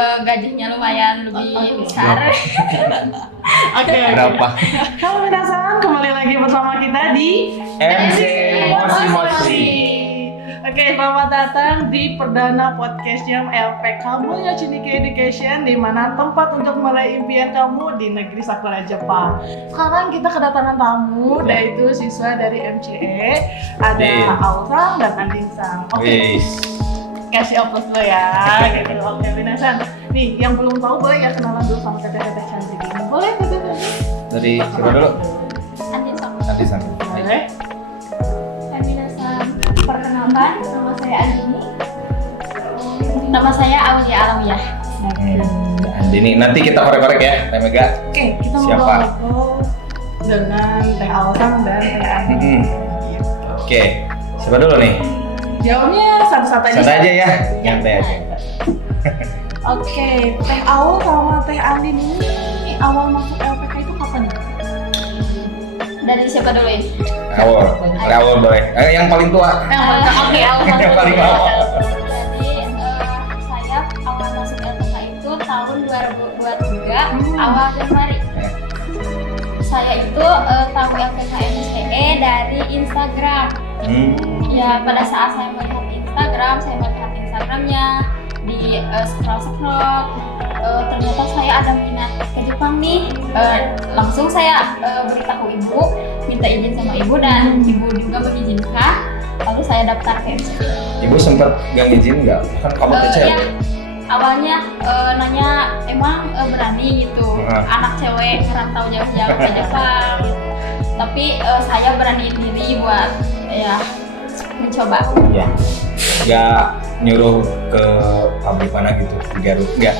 Gajinya lumayan lebih besar. Oke. Berapa? Halo minasan, kembali lagi bersama kita di MC Mosi. Oke, selamat datang di perdana podcastnya LP Kamuya Chinike Education, di mana tempat untuk meraih impian kamu di negeri Sakura Jepang. Sekarang kita kedatangan tamu, yaitu siswa dari MCE, ada Aulsang dan Anding-sang. Oke. Kasih oplos dulu ya, gitu. Oke, minasan. Nih, yang belum tahu boleh ya kenalan dulu sama teteh-teteh cantik ini. Boleh, teteh-teteh? Dari siapa dulu? Andin-san. Andin-san. Boleh. Andin-san. Perkenalkan, nama saya Andini. Nama saya Aulia Alawiyah. Andini, nanti kita korek-korek ya, Teh Mega. Oke, kita mau Siapa? ngobrol dengan Teh Aulsang dan Teh Andini. Oke, siapa dulu nih? Jawabnya satu-satu aja. Santai aja ya, nyantai aja. Oke, Teh Aul sama Teh Andin ini awal masuk LPK itu kapan? Dari siapa dulu ya? Awal boleh. Yang paling tua. Oke, awal masuk. Yang paling awal. Jadi saya awal masuk LPK itu tahun 2023 awal Januari. Saya itu tahu LPK MCE dari Instagram. Ya, pada saat saya melihat Instagramnya di scroll, ternyata saya ada minat ke Jepang nih. Langsung saya beritahu ibu, minta izin sama ibu dan ibu juga mengizinkan. Lalu saya daftar ke MCE. Ibu sempat gak ngizin nggak? Kan kamu tuh Ya, cewek. awalnya nanya emang berani gitu, anak cewek ngerantau jauh-jauh ke Jepang gitu. Tapi saya beraniin diri buat ya mencoba. Ya. Nggak nyuruh ke pabrik mana gitu, di Garut? Nggak?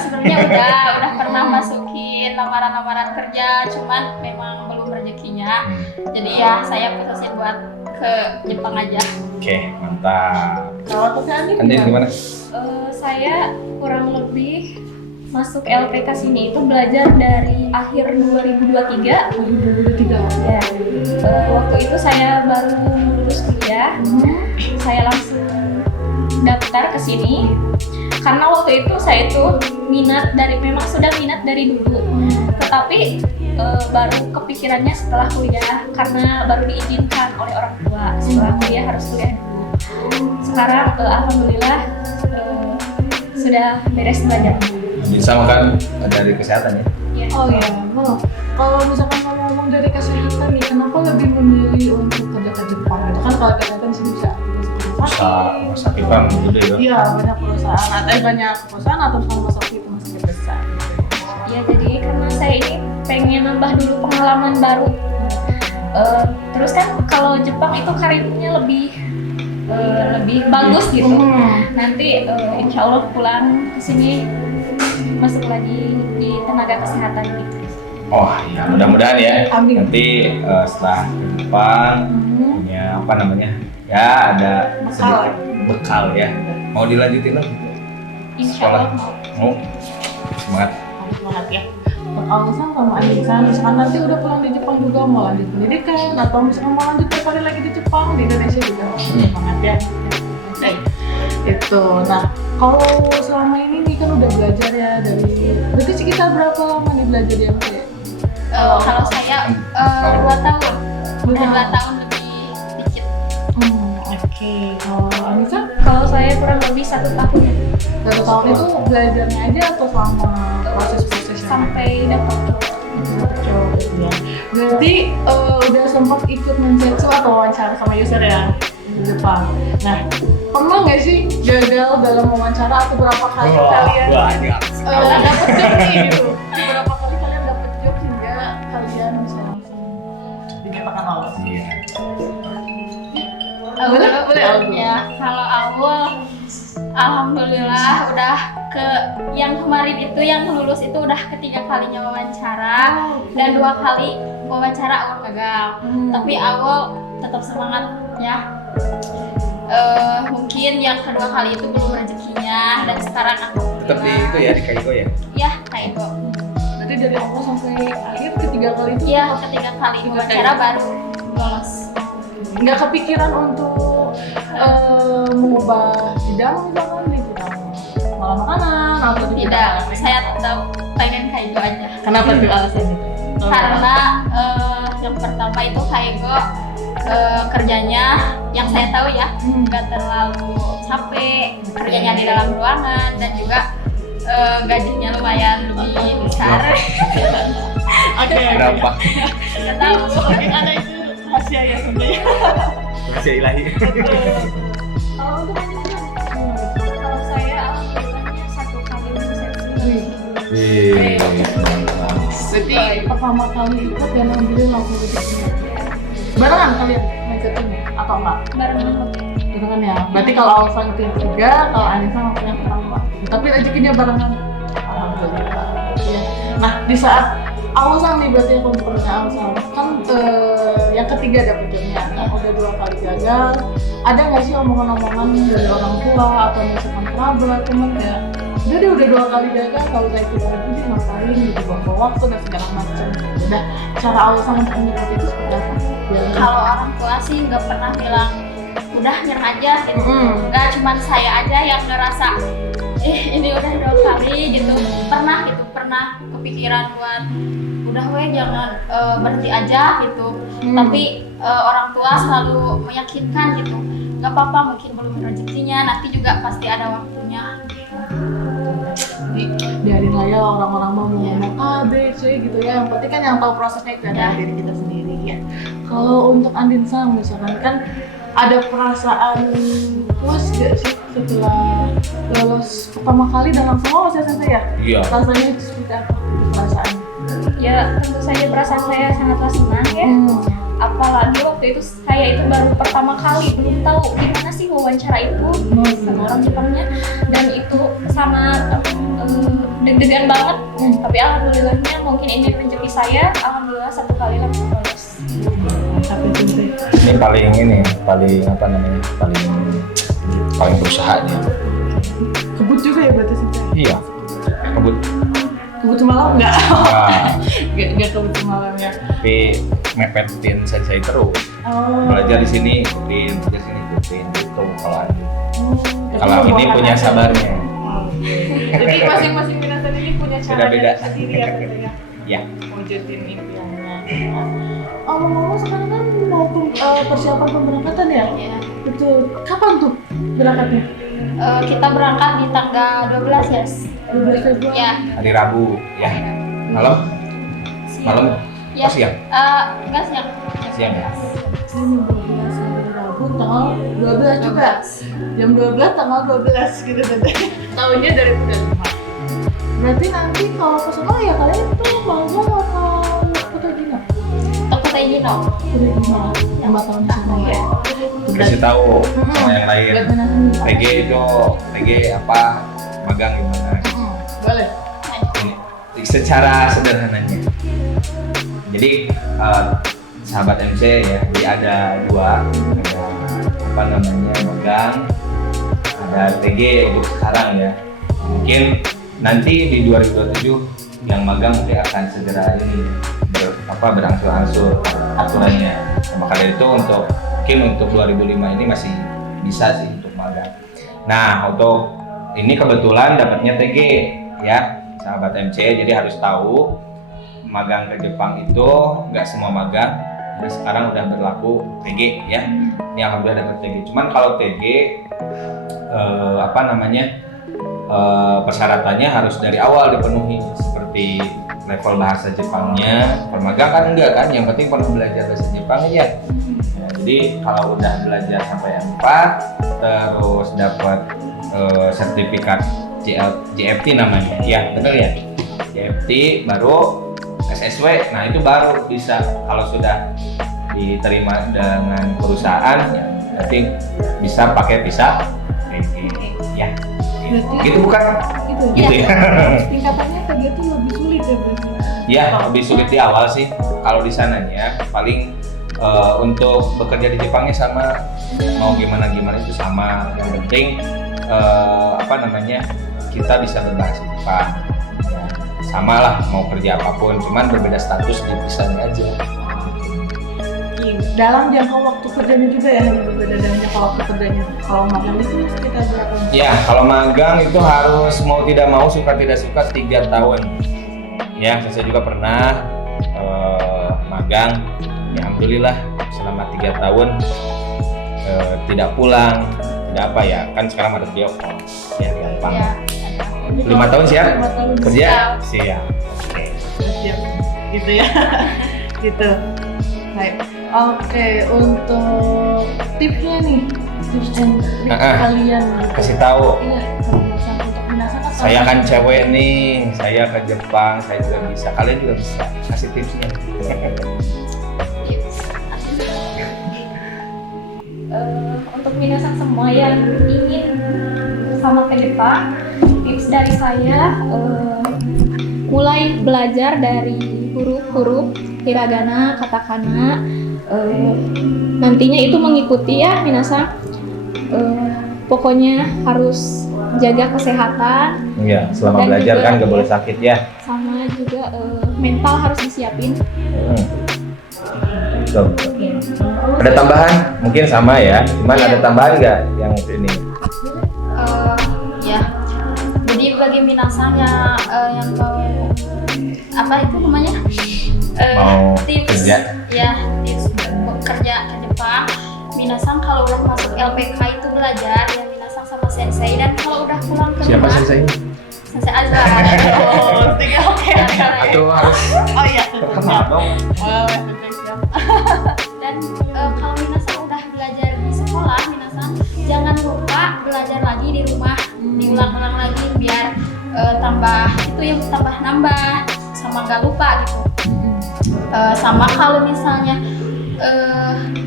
Sebenarnya udah pernah masukin lamaran-lamaran kerja, cuman memang belum rezekinya. Jadi ya saya putusin buat ke Jepang aja. Oke, mantap. Kalau Teh Andin Andin gimana? Saya kurang lebih masuk LPK sini itu belajar dari akhir 2023. Ya. Waktu itu saya baru lulus kuliah. Saya langsung daftar ke sini karena waktu itu saya itu memang sudah minat dari dulu. Tetapi baru kepikirannya setelah kuliah karena baru diizinkan oleh orang tua. Setelah kuliah harus kuliah dulu. Sekarang alhamdulillah sudah beres belajar. Bisa makan dari kesehatan ya? Oh iya, kalau misalkan ngomong dari kesehatan nih, kenapa lebih memilih untuk kerja ke Jepang? Itu kan kalau kesehatan sih bisa Rumah sakit kan gede ya? Iya, banyak perusahaan atau rumah sakit besar. Ya, jadi karena saya ini pengen nambah dulu pengalaman baru. Terus kan kalau Jepang itu karirnya lebih bagus gitu. Nanti insya Allah pulang ke sini masuk lagi di tenaga kesehatan gitu. Oh iya, mudah-mudahan ya. Amin. Nanti setelah ke Jepang punya apa namanya? Ya ada sedikit bekal ya. Mau dilanjutin lagi? Insya Allah Mau? Semangat. Semangat ya. Aulsang sama Andin-san, misalkan nanti udah pulang di Jepang juga mau lanjut pendidikan atau misalkan mau lanjut kali lagi di Jepang, di Indonesia juga semangat ya. Itu. Nah, kalau selama ini nih kan udah belajar ya berarti sekitar berapa lama nih belajar di MCE? Kalau saya 2 tahun, udah 2 tahun lebih dikit. Oke. Kalau Anissa? kalau saya kurang lebih 1 tahun 1 tahun itu belajarnya aja atau selama proses-prosesnya? sampai dapat job ya. Berarti udah sempat ikut mensetsu atau wawancara sama user ya di Jepang. Nah, pernah nggak sih gagal dalam wawancara atau berapa kali kalian banyak. dapat job nih gitu? Berapa kali kalian dapat job sehingga kalian bisa langsung dinyatakan lolos? Iya. Boleh. Ya, kalau awal alhamdulillah udah ke yang kemarin itu yang lulus itu udah ketiga kalinya wawancara dan 2 kali wawancara awal gagal. Tapi awal tetap semangat ya. Mungkin yang kedua kali itu belum rezekinya dan sekarang Tetap di itu ya, di Kaigo ya? Ya, kayak itu. Berarti dari awal sampai akhir ketiga kali itu Ya, ketiga kali wawancara baru lolos. nggak kepikiran untuk mengubah bidang misalkan di bidang malah makanan Kenapa tuh? Tidak, saya tetap pengen kaigo aja. Kenapa tuh alasannya? Karena yang pertama itu kaigo kerjanya yang saya tahu ya nggak terlalu capek, kerjanya di dalam ruangan dan juga gajinya lumayan lebih besar. Oke. Berapa? Nggak tahu. Ada itu rahasia ya sebenarnya. Masih ilahi. Kalau untuk Anissa? Kalau saya alhamdulillahnya 1 kali resepsi. Berarti pertama kali ikut dan alhamdulillah langsung ikut. Barengan kalian ngikutinnya atau enggak? Barengan. Barengan ya. Berarti kalau Alsa itu yang ketiga, kalau Anissa yang pertama. Tapi rezekinya barengan. Alhamdulillah. Ya. Nah di saat Alsa nih berarti yang komputernya Alsa kan yang ketiga dapet jodohnya. Nah udah 2 kali gagal. Ada nggak sih omongan-omongan dari orang tua atau misalkan kerabat temen ya? Jadi udah 2 kali gagal, kalau saya ikut lagi sih ngapain gitu, buang waktu dan segala macam. Udah cara Alsa untuk menyikapi itu seperti apa? Ya, Kalau orang tua sih nggak pernah bilang udah nyerah aja gitu. Nggak cuman saya aja yang ngerasa ini udah 2 kali gitu. Pernah kepikiran buat udah jangan berhenti aja gitu. Tapi orang tua selalu meyakinkan gitu. Nggak apa-apa, mungkin belum rezekinya, nanti juga pasti ada waktunya. Jadi biarin lah ya orang-orang mau ngomong A, B, C gitu ya. Yang penting kan yang tahu prosesnya itu adalah diri kita sendiri ya. Kalau untuk Andin Sam misalkan kan ada perasaan puas gak sih setelah lulus pertama kali dan langsung lolos SMP ya? Iya. Rasanya itu seperti apa perasaan? Ya tentu saja perasaan saya sangatlah senang ya. Apalagi waktu itu saya itu baru pertama kali, belum tahu gimana sih wawancara itu sama orang Jepangnya, dan itu sangat deg-degan banget. Tapi alhamdulillahnya mungkin ini rezeki saya, alhamdulillah 1 kali langsung lulus. Ini paling apa namanya? Paling berusaha dia. Kebut juga ya berarti sih? Iya. Kebut. Kebut semalam enggak? Nah, Enggak kebut semalam ya. tapi mepetin sensei terus. Belajar di sini ikutin, kerja sini ikutin gitu kalau Andi. Kalau ini punya sabarnya. Jadi masing-masing binatang ini punya cara Beda-beda. sendiri ya tentunya. Ya. Wujudin impiannya. Ngomong-ngomong sekarang kan mau persiapan pemberangkatan ya? Ya. Betul. Kapan tuh berangkatnya? Kita berangkat di tanggal 12 ya. 12 Februari. Ya. Hari Rabu ya. Malam? Malam? Ya. Oh, siang? Enggak siang. Siang ya? Ini 12 hari Rabu tanggal 12 juga. Jam 12 tanggal 12 gitu tadi. Tahunnya 2005. Berarti nanti kalau ke sana ya kalian tuh magang atau Kota Gina? Kota Gino. Kota Gina. 5 tahun di sana ya. Kasih tahu sama yang lain. Buat menanam. PG apa magang gimana? Boleh. Ini secara sederhananya. Jadi sahabat MC ya, jadi ada 2, ada apa namanya magang, ada TG untuk sekarang ya. Mungkin nanti di 2027 yang magang mungkin akan segera ini berangsur-angsur aturannya. Maka dari itu mungkin untuk 2005 ini masih bisa sih untuk magang. Nah untuk ini kebetulan dapatnya TG ya sahabat MC, jadi harus tahu magang ke Jepang itu nggak semua magang. Nah, sekarang udah berlaku TG ya. Ini alhamdulillah dapat TG. Cuman kalau TG persyaratannya harus dari awal dipenuhi seperti level bahasa Jepangnya. Permagang kan enggak kan, yang penting pernah belajar bahasa Jepang aja. Nah, jadi kalau udah belajar sampai M4 terus dapat sertifikat JFT namanya. Ya, betul ya. JFT baru SSW, nah itu baru bisa kalau sudah diterima dengan perusahaan ya, berarti bisa pakai visa TG ya. Gitu bukan? Gitu ya. Tingkatannya TG itu lebih sulit ya berarti? Ya, lebih sulit di awal sih. Kalau di sananya paling untuk bekerja di Jepangnya sama, mau gimana itu sama. Yang penting kita bisa berbahasa Jepang. Sama lah mau kerja apapun, cuman berbeda status di visanya aja. dalam jangka waktu kerjanya juga ya, hanya berbeda dengan jangka waktu kerjanya. Kalau magang itu sekitar berapa? Ya, kalau magang itu harus mau tidak mau, suka tidak suka 3 tahun. Ya, saya juga pernah magang. Ya, alhamdulillah selama 3 tahun tidak pulang, tidak apa ya. Kan sekarang ada video call. Ya, gampang. Ya. 5 tahun siap? 5 tahun Kerja? Siap. Oke. siap. Gitu ya. Gitu. Baik. Oke, untuk tipsnya nih, tips and trik kalian gitu. Kasih tahu. Iya, untuk minasa kan Saya kan cewek nih, saya ke Jepang, saya juga bisa. Kalian juga bisa. Kasih tipsnya. Untuk minasan semua yang ingin sama ke Jepang, tips dari saya mulai belajar dari huruf-huruf hiragana, katakana, nantinya itu mengikuti ya minasan. Pokoknya harus jaga kesehatan, Iya, selama Dan belajar juga- kan nggak boleh sakit ya. sama juga mental harus disiapin. Tuh. Ada tambahan? Mungkin sama ya. Cuman Iya. ada tambahan nggak yang ini? Ya, jadi bagi minasan yang mau apa itu namanya Mau tips kerja. ya tips kerja ke Jepang. Minasan kalau udah masuk LPK itu belajar ya minasan sama sensei, dan kalau udah pulang ke Siapa rumah sih saya? sensei Azhar. Oh, tiga oke. Atau harus Oh iya, kenal dong? oh, siap. Dan kalau minasan udah belajar di sekolah, minasan jangan lupa belajar lagi di rumah, diulang-ulang lagi biar tambah itu yang tambah nambah sama nggak lupa gitu. Sama kalau misalnya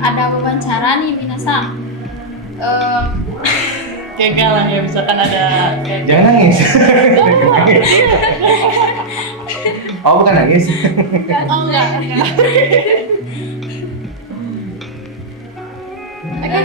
ada wawancara nih minasan, Gagal lah ya, misalkan ada kayak Jangan nangis. Oh, bukan nangis. oh enggak. oke.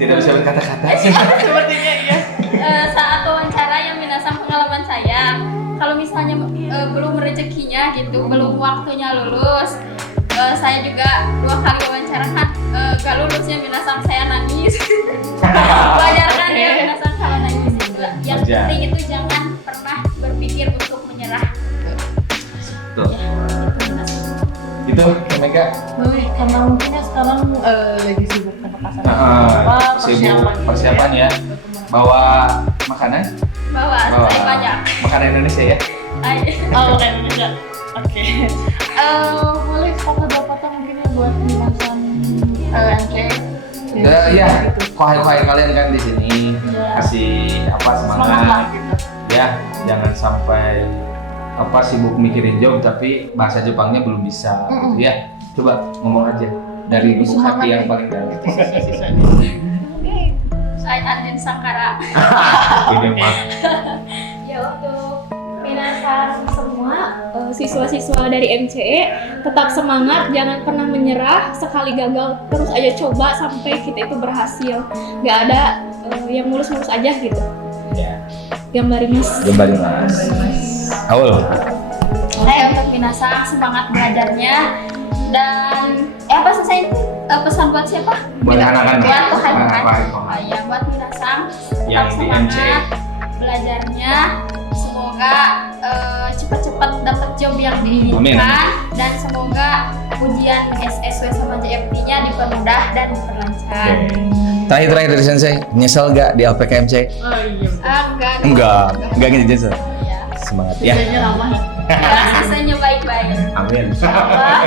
Tidak bisa berkata-kata. Sepertinya iya. Saat wawancara yang minasan pengalaman saya, kalau misalnya belum rezekinya gitu, belum waktunya lulus, saya juga 2 kali wawancara kan gak lulusnya minasan, saya nangis. Wajar kan ya minasan kalau nangis itu. Yang Wajar. penting itu jangan pernah berpikir untuk menyerah. Tuh. Itu, Mega. Karena mungkinnya sekarang lagi sibuk penekasan Persiapan ya. Bawa makanan? Bawa saya banyak. Makanan Indonesia ya. Oh, kayak Indonesia. Oke. Boleh sepatah-dua mungkin ya buat minasan MC. Ya, kohai-kohai kalian kan di sini Iya. kasih apa Semangat lah semangat. gitu. Ya, jangan sampai apa sibuk mikirin job tapi bahasa Jepangnya belum bisa gitu ya. Coba ngomong aja dari lubuk Semangat hati yang nih. paling dalam. Saya Andin Sangkara. Ini mah. Ya, untuk minasan semua siswa-siswa dari MCE tetap semangat, jangan pernah menyerah. Sekali gagal terus aja coba sampai kita itu berhasil. Nggak ada yang mulus-mulus aja gitu. Ya, Gambari mas. gambarin Mas. Aul. Saya untuk minasan semangat belajarnya, dan apa sih saya pesan buat siapa? Buat anak-anak. Buat Tuhan. Kohai-kohai. Ya buat minasan Yang tetap di semangat belajarnya. Semoga cepat-cepat dapat job yang diinginkan. Amin. Dan semoga ujian SSW sama JFT-nya dipermudah dan diperlancar. Terakhir dari Sensei, nyesel gak di LPKMC? Oh iya. Enggak gitu nyesel. Ya. Semangat ya. Biasanya ramah ya. Ya, sisanya baik-baik. Amin. Insyaallah.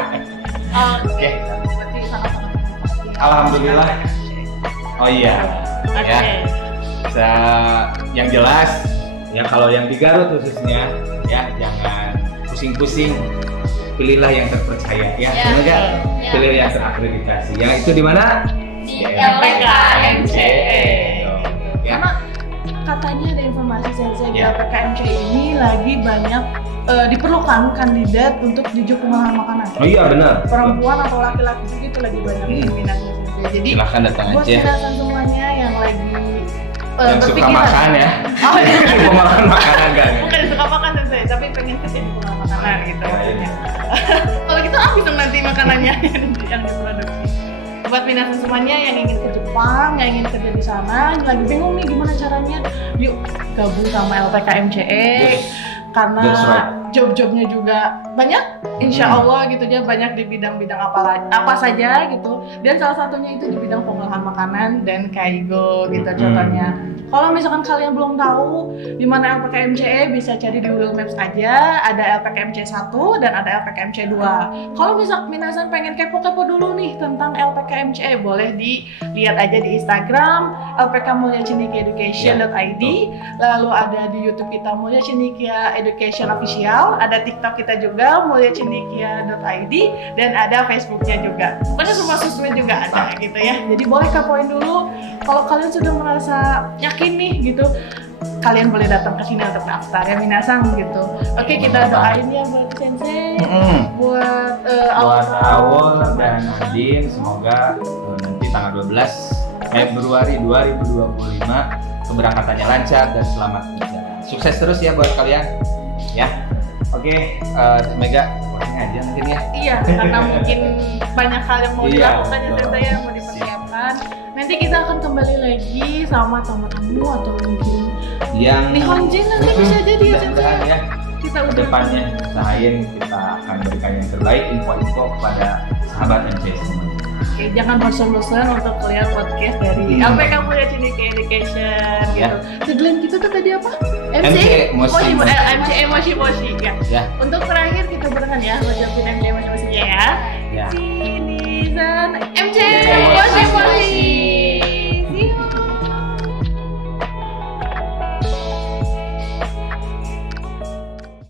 Oke. Berarti sama-sama. Alhamdulillah. Oh iya. Oke. Ya. Yang jelas ya kalau yang di Garut khususnya ya jangan pusing-pusing, pilihlah yang terpercaya ya, Ya. benar nggak? Ya. Pilih yang terakreditasi. Ya itu di mana? Di Ya. LPKMCE. Ya. Karena katanya ada informasi Sensei di Ya. LPKMC ini lagi banyak diperlukan kandidat untuk di job pengolahan makanan. Oh iya benar. Perempuan atau laki-laki juga itu lagi banyak minatnya Sensei. Jadi Silahkan datang buat aja. minasan semuanya yang lagi Yang suka berpikiran. makan ya. Oh iya. Suka makan makanan enggak? Bukan suka makan Sensei, tapi pengen kerja di pengolahan makanan gitu Ya, maksudnya. ya. Kalau gitu habis dong nanti makanannya yang diproduksi. buat minasan semuanya yang ingin ke Jepang, yang ingin kerja di sana, lagi bingung nih gimana caranya, yuk gabung sama LPK MCE. Karena That's right. job-jobnya juga banyak, insya Allah gitu ya, banyak di bidang-bidang apa saja gitu. Dan salah satunya itu di bidang pengolahan makanan dan kaigo gitu contohnya. Kalau misalkan kalian belum tahu di mana LPK MCE, bisa cari di Google Maps aja. Ada LPK MC 1 dan ada LPK MC 2. Kalau misalkan minasan pengen kepo-kepo dulu nih tentang LPK MCE, boleh dilihat aja di Instagram LPK Mulia Cendekia Education.id. Lalu ada di YouTube kita Mulia Cendekia Education Official, ada TikTok kita juga Mulia Cendekia.id, dan ada Facebooknya juga. Pokoknya semua sosmed juga ada gitu ya. Jadi boleh kepoin dulu. Kalau kalian sudah merasa yakin nih gitu, kalian boleh datang ke sini untuk daftar ya minasan gitu. Oke, kita doain ya buat Sensei, buat Awal dan Adin, semoga nanti tanggal 12 Februari 2025 keberangkatannya lancar dan selamat berjalan. Sukses terus ya buat kalian ya. Oke, Mega, pokoknya aja mungkin ya. Iya, karena mungkin banyak hal yang mau Iya, dilakukan ya betul. Sensei, yang mau dipersiapkan. Nanti kita akan kembali lagi sama tamu-tamu atau mungkin Yang Nihonjin nanti bisa jadi ya Sensei. mudah-mudahan ya Kita ke udah depannya usahain kita akan berikan yang terbaik, info-info kepada sahabat MC semuanya. Oke, jangan bosan-bosan untuk lihat podcast dari LPK Mulia Cendekia Education gitu. Ya. Tagline kita tuh tadi apa? MCE Moshi Moshi. MCE Moshi Moshi ya. Ya, Untuk terakhir kita barengan ya, ucapin MCE Moshi Moshi ya. ya. Citizen